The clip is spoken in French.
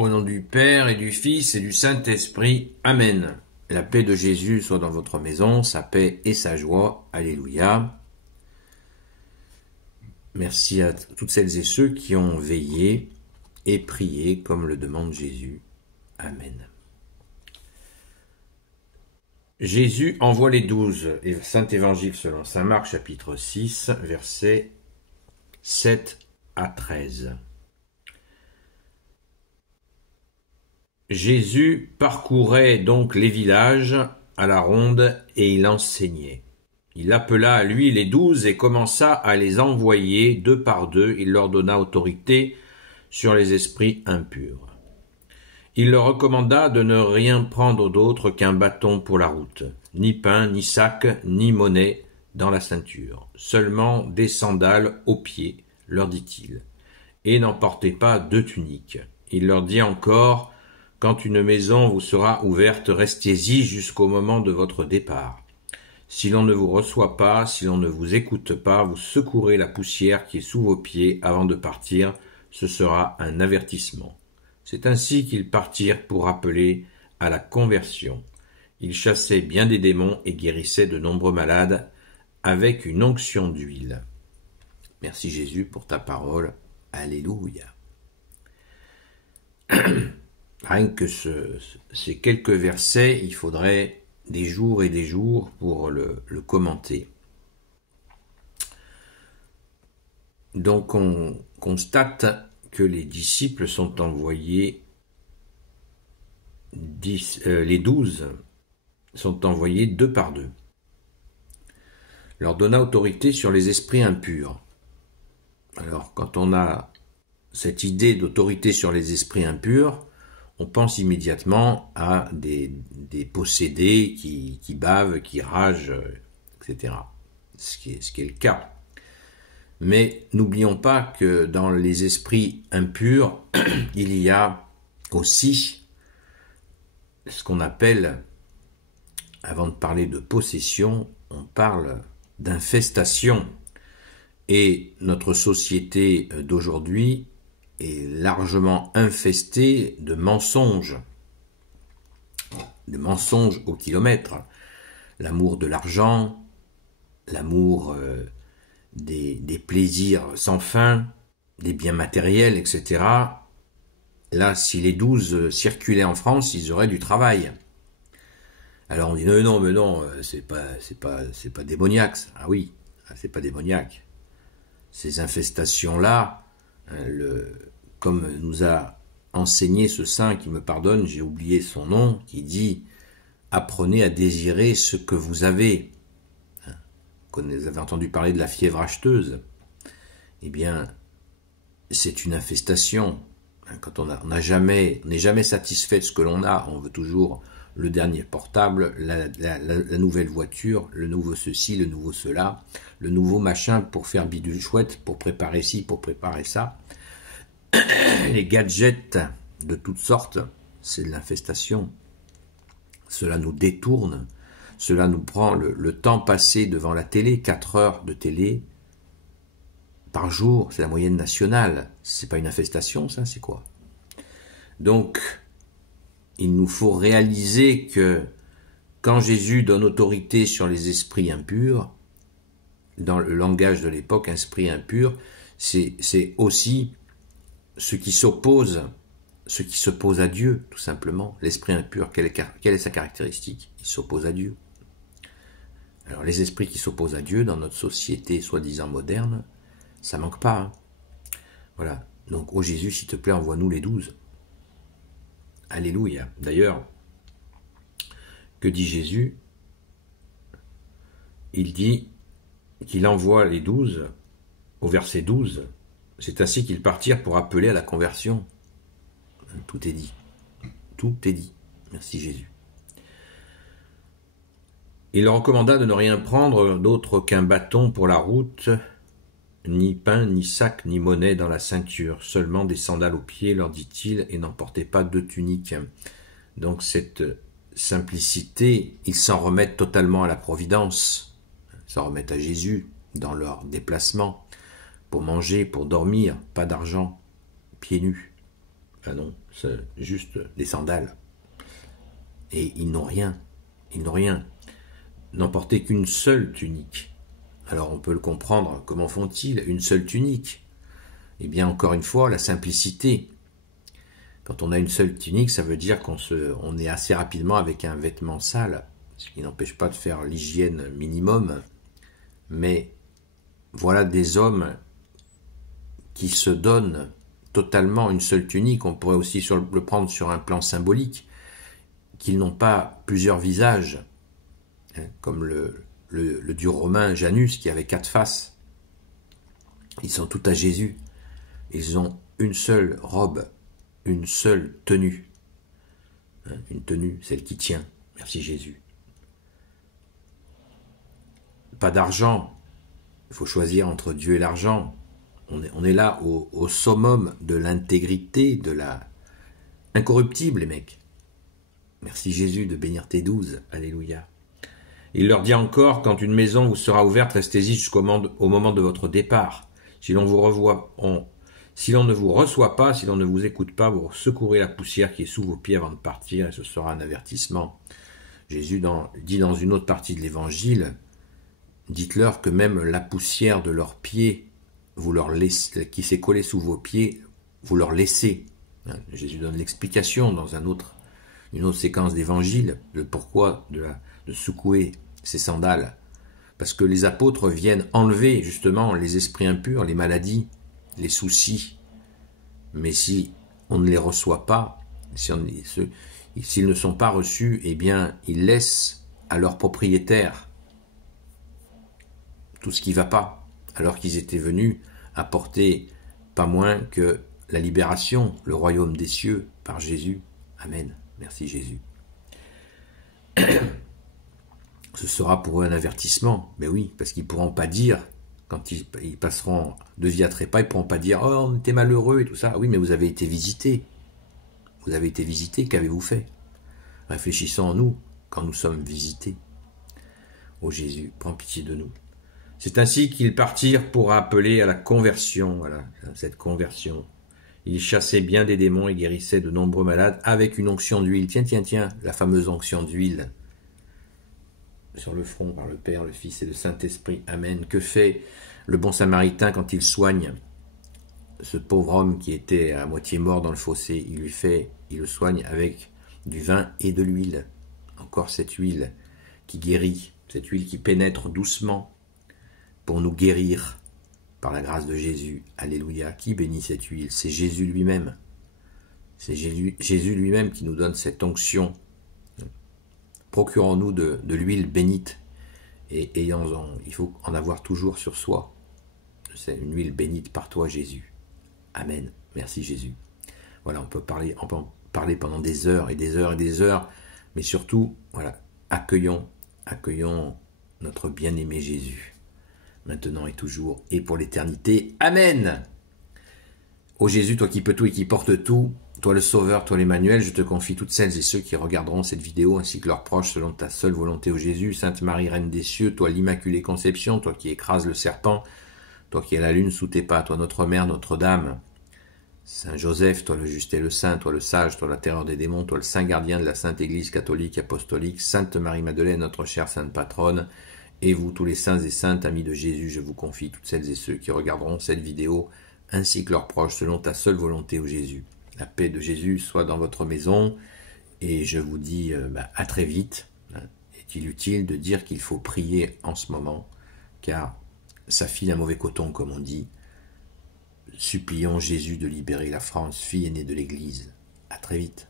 Au nom du Père et du Fils et du Saint-Esprit. Amen. La paix de Jésus soit dans votre maison, sa paix et sa joie. Alléluia. Merci à toutes celles et ceux qui ont veillé et prié comme le demande Jésus. Amen. Jésus envoie les 12. Saint Évangile selon saint Marc, chapitre 6, versets 7 à 13. Jésus parcourait donc les villages à la ronde et il enseignait. Il appela à lui les 12 et commença à les envoyer deux par deux. Il leur donna autorité sur les esprits impurs. Il leur recommanda de ne rien prendre d'autre qu'un bâton pour la route, ni pain, ni sac, ni monnaie dans la ceinture, seulement des sandales aux pieds, leur dit-il, et n'emportez pas deux tuniques. Il leur dit encore: quand une maison vous sera ouverte, restez-y jusqu'au moment de votre départ. Si l'on ne vous reçoit pas, si l'on ne vous écoute pas, vous secourez la poussière qui est sous vos pieds avant de partir, ce sera un avertissement. C'est ainsi qu'ils partirent pour appeler à la conversion. Ils chassaient bien des démons et guérissaient de nombreux malades avec une onction d'huile. Merci Jésus pour ta parole. Alléluia. Rien que ces quelques versets, il faudrait des jours et des jours pour le commenter. Donc on constate que les disciples sont envoyés, les 12 sont envoyés deux par deux. Leur donna autorité sur les esprits impurs. Alors quand on a cette idée d'autorité sur les esprits impurs, on pense immédiatement à des possédés qui bavent, qui ragent, etc. Ce qui est le cas. Mais n'oublions pas que dans les esprits impurs, il y a aussi ce qu'on appelle, avant de parler de possession, on parle d'infestation. Et notre société d'aujourd'hui est largement infestée de mensonges au kilomètre. L'amour de l'argent, l'amour des plaisirs sans fin, des biens matériels, etc. Là, si les 12 circulaient en France, ils auraient du travail. Alors on dit non, c'est pas démoniaque. Ah oui, c'est pas démoniaque. Ces infestations-là, comme nous a enseigné ce saint qui me pardonne, j'ai oublié son nom, qui dit « Apprenez à désirer ce que vous avez ». Quand vous avez entendu parler de la fièvre acheteuse, eh bien, c'est une infestation. Quand on n'est jamais satisfait de ce que l'on a, on veut toujours le dernier portable, la nouvelle voiture, le nouveau ceci, le nouveau cela, le nouveau machin pour faire bidule chouette, pour préparer ci, pour préparer ça. Les gadgets de toutes sortes, c'est de l'infestation. Cela nous détourne, cela nous prend le temps passé devant la télé, 4 heures de télé par jour, c'est la moyenne nationale. C'est pas une infestation, ça, c'est quoi? Donc, il nous faut réaliser que quand Jésus donne autorité sur les esprits impurs, dans le langage de l'époque, esprit impur, c'est aussi ce qui s'oppose à Dieu, tout simplement. L'esprit impur, quelle est sa caractéristique? Il s'oppose à Dieu. Alors les esprits qui s'opposent à Dieu dans notre société soi-disant moderne, ça manque pas. Hein. Voilà. Donc, ô Jésus, s'il te plaît, envoie-nous les 12. Alléluia. D'ailleurs, que dit Jésus? Il dit qu'il envoie les 12 au verset 12. C'est ainsi qu'ils partirent pour appeler à la conversion. Tout est dit. Tout est dit. Merci Jésus. Il leur recommanda de ne rien prendre d'autre qu'un bâton pour la route, ni pain, ni sac, ni monnaie dans la ceinture, seulement des sandales aux pieds, leur dit-il, et n'emportez pas de tunique. Donc cette simplicité, ils s'en remettent totalement à la providence, ils s'en remettent à Jésus dans leur déplacement, pour manger, pour dormir, pas d'argent, pieds nus. Ah non, c'est juste des sandales. Et ils n'ont rien. Ils n'ont rien. N'en portaient qu'une seule tunique. Alors on peut le comprendre. Comment font-ils une seule tunique? Eh bien, encore une fois, la simplicité. Quand on a une seule tunique, ça veut dire on est assez rapidement avec un vêtement sale, ce qui n'empêche pas de faire l'hygiène minimum. Mais voilà des hommes qui se donnent totalement une seule tunique. On pourrait aussi le prendre sur un plan symbolique, qu'ils n'ont pas plusieurs visages, comme le dieu romain Janus qui avait 4 faces. Ils sont tout à Jésus. Ils ont une seule robe, une seule tenue. Une tenue, celle qui tient. Merci Jésus. Pas d'argent. Il faut choisir entre Dieu et l'argent. On est là au summum de l'intégrité, de la incorruptible, les mecs. Merci Jésus de bénir tes 12. Alléluia. Il leur dit encore, quand une maison vous sera ouverte, restez-y jusqu'au moment de votre départ. Si l'on ne vous reçoit pas, si l'on ne vous écoute pas, vous secourez la poussière qui est sous vos pieds avant de partir, et ce sera un avertissement. Jésus dit dans une autre partie de l'évangile, dites-leur que même la poussière de leurs pieds, qui s'est collée sous vos pieds, vous leur laissez. Jésus donne l'explication dans une autre séquence d'évangile, le pourquoi de secouer ses sandales. Parce que les apôtres viennent enlever justement les esprits impurs, les maladies, les soucis. Mais si on ne les reçoit pas, s'ils ne sont pas reçus, eh bien, ils laissent à leurs propriétaires tout ce qui ne va pas, alors qu'ils étaient venus apporter pas moins que la libération, le royaume des cieux, par Jésus. Amen. Merci Jésus. Ce sera pour eux un avertissement. Mais oui, parce qu'ils ne pourront pas dire, quand ils passeront de vie à trépas, ils ne pourront pas dire « Oh, on était malheureux » et tout ça. Oui, mais vous avez été visités. Vous avez été visités, qu'avez-vous fait? Réfléchissons en nous quand nous sommes visités. Ô Jésus, prends pitié de nous. C'est ainsi qu'ils partirent pour appeler à la conversion, voilà, cette conversion. Ils chassaient bien des démons et guérissaient de nombreux malades avec une onction d'huile. Tiens, la fameuse onction d'huile sur le front par le Père, le Fils et le Saint-Esprit. Amen. Que fait le bon Samaritain quand il soigne ce pauvre homme qui était à moitié mort dans le fossé? Il le soigne avec du vin et de l'huile. Encore cette huile qui guérit, cette huile qui pénètre doucement pour nous guérir par la grâce de Jésus. Alléluia. Qui bénit cette huile? C'est Jésus lui-même. C'est Jésus lui-même qui nous donne cette onction. Procurons-nous de l'huile bénite et il faut en avoir toujours sur soi. C'est une huile bénite par toi, Jésus. Amen. Merci Jésus. Voilà, on peut en parler pendant des heures et des heures et des heures, mais surtout, voilà, accueillons notre bien-aimé Jésus, maintenant et toujours et pour l'éternité. Amen. Ô Jésus, toi qui peux tout et qui portes tout, toi le Sauveur, toi l'Emmanuel, je te confie toutes celles et ceux qui regarderont cette vidéo, ainsi que leurs proches, selon ta seule volonté, ô Jésus. Sainte Marie, Reine des cieux, toi l'Immaculée Conception, toi qui écrases le serpent, toi qui as la lune sous tes pas, toi notre Mère, Notre-Dame. Saint Joseph, toi le juste et le saint, toi le sage, toi la terreur des démons, toi le saint gardien de la Sainte Église catholique apostolique, Sainte Marie-Madeleine, notre chère Sainte Patronne, et vous tous les saints et saintes, amis de Jésus, je vous confie toutes celles et ceux qui regarderont cette vidéo, ainsi que leurs proches, selon ta seule volonté, ô Jésus. La paix de Jésus soit dans votre maison, et je vous dis à très vite. Est-il utile de dire qu'il faut prier en ce moment, car ça file un mauvais coton, comme on dit. Supplions Jésus de libérer la France, fille aînée de l'Église. À très vite.